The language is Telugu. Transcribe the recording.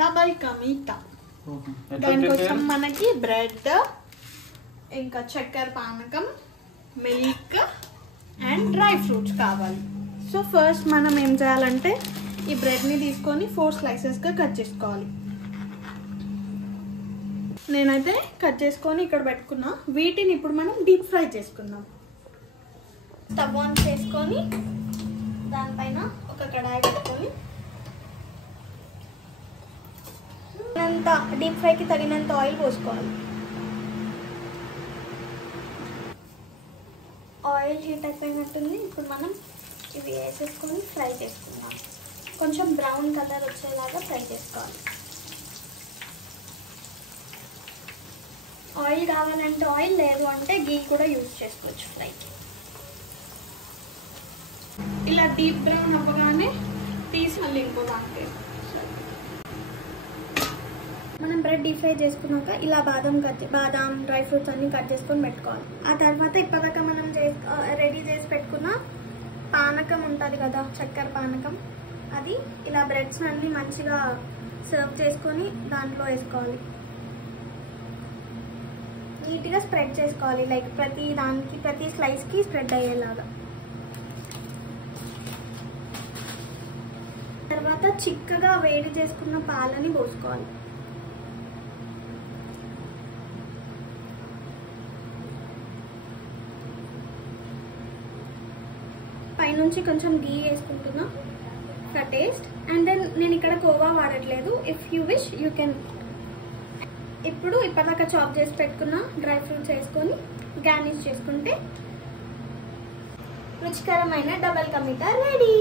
డబల్ కమీటా. దానికోసం మనకి బ్రెడ్, ఇంకా చక్కెర పానకం, మిల్క్ అండ్ డ్రై ఫ్రూట్స్ కావాలి. సో ఫస్ట్ మనం ఏం చేయాలంటే ఈ బ్రెడ్ని తీసుకొని 4 స్లైసెస్గా కట్ చేసుకోవాలి. నేనైతే కట్ చేసుకొని ఇక్కడ పెట్టుకున్నా. వీటిని ఇప్పుడు మనం డీప్ ఫ్రై చేసుకుందాం. స్టవ్ ఆన్ చేసుకొని దానిపైన ఒక కడాయి పెట్టుకొని అంత డీప్ ఫ్రైకి తగినంత ఆయిల్ పోసుకోవాలి. ఆయిల్ హీట్ అయిపోయినట్టుంది. ఇప్పుడు మనం ఇవి వేసేసుకొని ఫ్రై చేసుకుందాం. కొంచెం బ్రౌన్ కలర్ వచ్చేలాగా ఫ్రై చేసుకోవాలి. ఆయిల్ కావాలంటే ఆయిల్, లేదు అంటే గీ కూడా యూజ్ చేసుకోవచ్చు ఫ్రైకి. ఇలా డీప్ బ్రౌన్ అవ్వగానే తీసి మళ్ళీ ఇంకో దాంట్లో మనం బ్రెడ్ డీప్ ఫ్రై చేసుకున్నాక ఇలా బాదాం డ్రై ఫ్రూట్స్ అన్ని కట్ చేసుకొని పెట్టుకోవాలి. ఆ తర్వాత ఇప్పటిదాకా మనం రెడీ చేసి పెట్టుకున్న పానకం ఉంటుంది కదా, చక్కెర పానకం, అది ఇలా బ్రెడ్స్ అన్ని మంచిగా సర్వ్ చేసుకొని దాంట్లో వేసుకోవాలి. నీట్గా స్ప్రెడ్ చేసుకోవాలి, లైక్ ప్రతి స్లైస్కి స్ప్రెడ్ అయ్యేలాగా. తర్వాత చిక్కగా వేడి చేసుకున్న పాలని పోసుకోవాలి. పైనుంచి కొంచెం గీ వేసుకుంటున్నా ఫర్ టేస్ట్. అండ్ దెన్ నేను ఇక్కడ కోవా వాడట్లేదు. If you wish you can. ఇప్పుడు ఇప్పటిదాకా చాప్ చేసి పెట్టుకున్న డ్రై ఫ్రూట్స్ వేసుకొని గార్నిష్ చేసుకుంటే రుచికరమైన డబల్ కా మీఠా రెడీ.